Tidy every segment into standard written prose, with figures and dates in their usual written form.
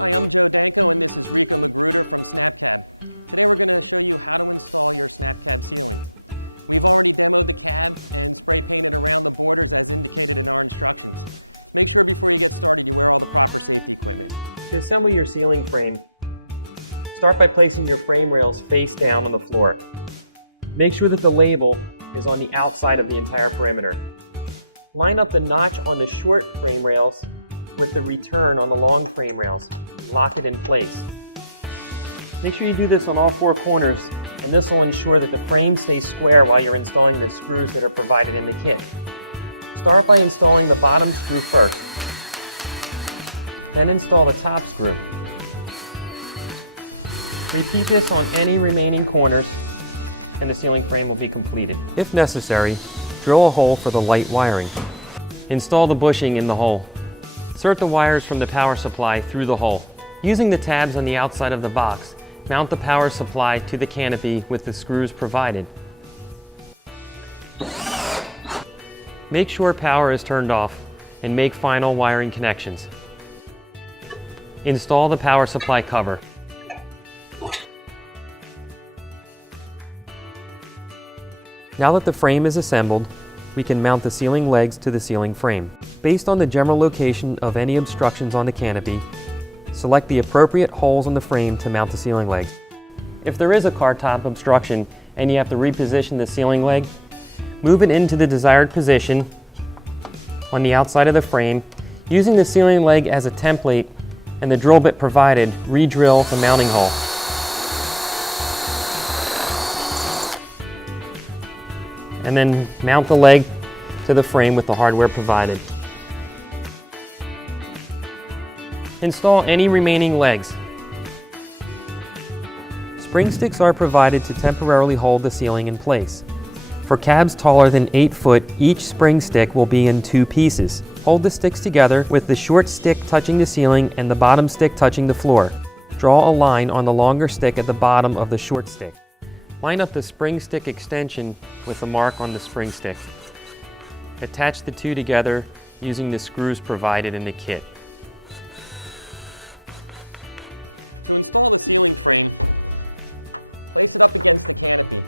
Hi, I'm Joe Danko and this is Rico Magruder from SnapCab. Today we're going to show you how to install your SnapCab ceiling. We've already demoed the cab and spray painted around the borders as indicated in our instructions. Make sure before you get started you wear all the proper safety equipment. To assemble your ceiling frame, start by placing your frame rails face down on the floor. Make sure that the label is on the outside of the entire perimeter. Line up the notch on the short frame rails with the return on the long frame rails. Lock it in place. Make sure you do this on all four corners, and this will ensure that the frame stays square while you're installing the screws that are provided in the kit. Start by installing the bottom screw first. Then install the top screw. Repeat this on any remaining corners and the ceiling frame will be completed. If necessary, drill a hole for the light wiring. Install the bushing in the hole. Insert the wires from the power supply through the hole. Using the tabs on the outside of the box, mount the power supply to the canopy with the screws provided. Make sure power is turned off and make final wiring connections. Install the power supply cover. Now that the frame is assembled, we can mount the ceiling legs to the ceiling frame. Based on the general location of any obstructions on the canopy, select the appropriate holes on the frame to mount the ceiling legs. If there is a car top obstruction and you have to reposition the ceiling leg, move it into the desired position on the outside of the frame. Using the ceiling leg as a template and the drill bit provided, re-drill the mounting hole. And then mount the leg to the frame with the hardware provided. Install any remaining legs. Spring sticks are provided to temporarily hold the ceiling in place. For cabs taller than 8 foot, each spring stick will be in 2 pieces. Hold the sticks together with the short stick touching the ceiling and the bottom stick touching the floor. Draw a line on the longer stick at the bottom of the short stick. Line up the spring stick extension with the mark on the spring stick. Attach the two together using the screws provided in the kit. To install the ceiling frame, place it up against the canopy.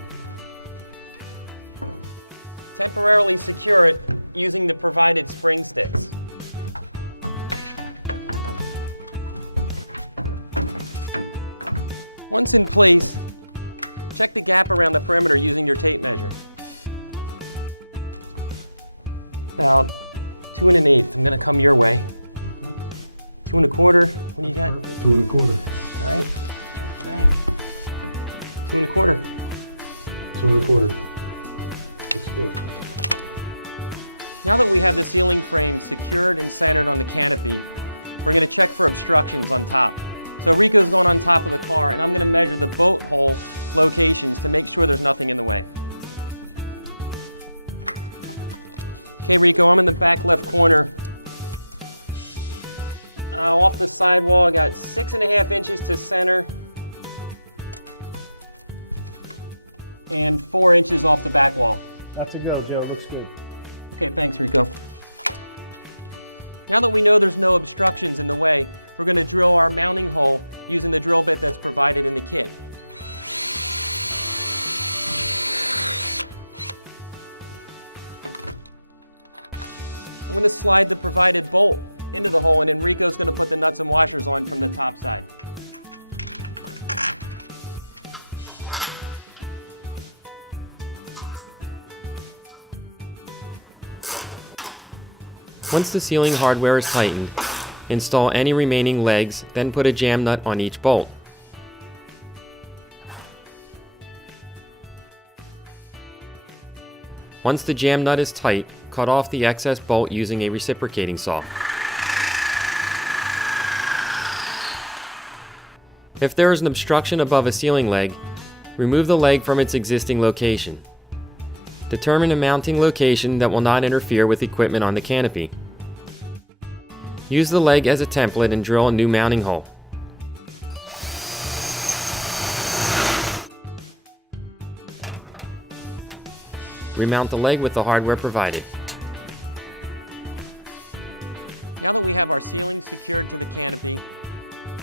Temporarily secure it using the provided spring sticks. Once in place, check the gap around the perimeter using your tape measure. About 2 1/8. I'm going to come your way. 2 1/4. What do you got? 2 1/4. All right. Back. 2 1/4. 2 1/4. That's good. Now that we have the ceiling frame secured and centered on the canopy, we're going to check for obstructions on top. So Rico's going on top of the car, and I'm going to measure the bolt hole locations to make sure there's nothing in the way. Okay, Rico, I'm in the back left corner. Off the sidewall, I got 6.5 inches to center and 4 inches off the back wall. Got to go, Joe. Looks good. Okay, thanks, Rico. Now that we know there's no obstructions in the way, we're going to drill our mounting hole using the drill bit that's provided in the kit. I'm going to slide the provided bolt into the hole, and then Rico's going to put the nuts and washers on from the top side. Once the ceiling hardware is tightened, install any remaining legs, then put a jam nut on each bolt. Once the jam nut is tight, cut off the excess bolt using a reciprocating saw. If there is an obstruction above a ceiling leg, remove the leg from its existing location. Determine a mounting location that will not interfere with equipment on the canopy. Use the leg as a template and drill a new mounting hole. Remount the leg with the hardware provided. Now that we have our ceiling secured to the canopy,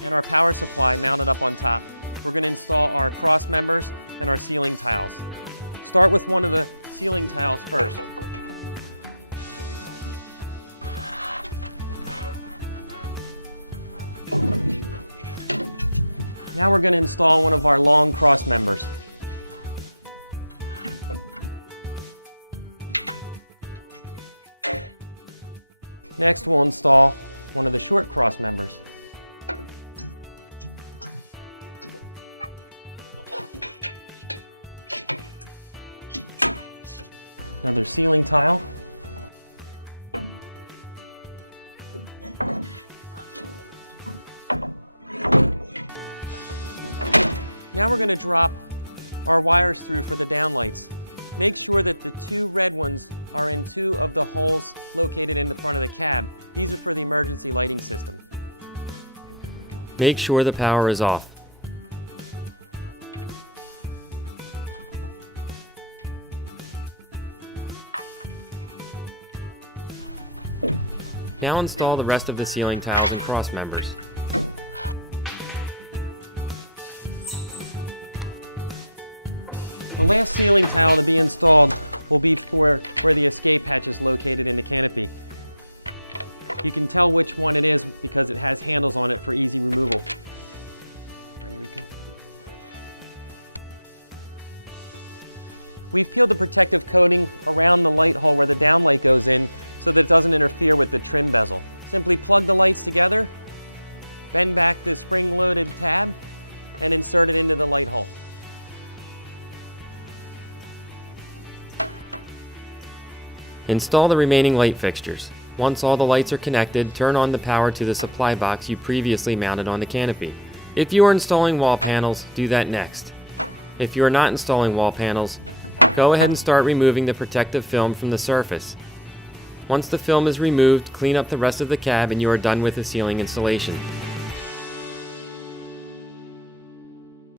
and our power supply mounted up on top, we're going to install our cross members and our ceiling tiles. Start with one of the ceiling tiles first. Now we're going to install one of our long cross members. Next we'll install one of the short cross members. Another ceiling tile. Now we're going to drop our wires through for the downlights. Make sure that the two red ones are in two of the holes located in the front of the cab. These are for the emergency lighting system. Make sure the power is off. Now install the rest of the ceiling tiles and cross members. The last ceiling tile to be installed will be for where the escape hatch is located in the canopy. You can tell which one it is because it has handles on it for easy removal. Ready, Rico? We've peeled the protective coating around the light hole where the downlight goes in so that it doesn't interfere with the trim bezel. Simply plug the lights together, bend back the spring-loaded tab, and insert it into the light hole. Install the remaining light fixtures. Once all the lights are connected, turn on the power to the supply box you previously mounted on the canopy. If you are installing wall panels, do that next. If you are not installing wall panels, go ahead and start removing the protective film from the surface. Once the film is removed, clean up the rest of the cab and you are done with the ceiling installation.